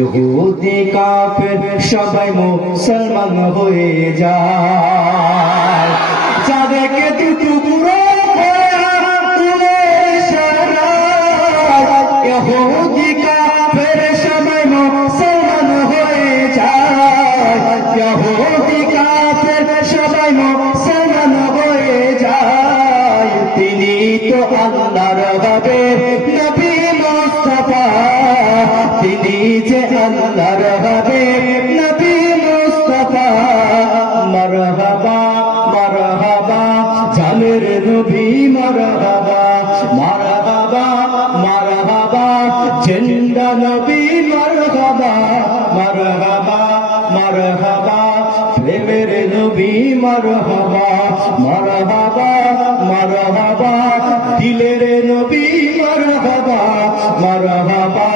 ইহুদি কাফের সবাই মুসলমান হয়ে যায়, যাদেরকে টুকরো ইহুদি কাফের সবাই মুসলমান হয়ে যায়, ইহুদি কাফের সবাই মুসলমান হয়ে যায়। তিনি তো আল্লাহর হাবিব নবী মুস্তাফা, তিনি যে আল্লাহর হাবিব নবী মুস্তাফা। মারহাবা মারহাবা জানের নবী, মারহাবা মারহাবা মারহাবা জিন্দা নবী, মারহাবা মারহাবা মারহাবা প্রেমের নবী, মারহাবা মারহাবা মারহাবা দিলের নবী, মারহাবা মারহাবা।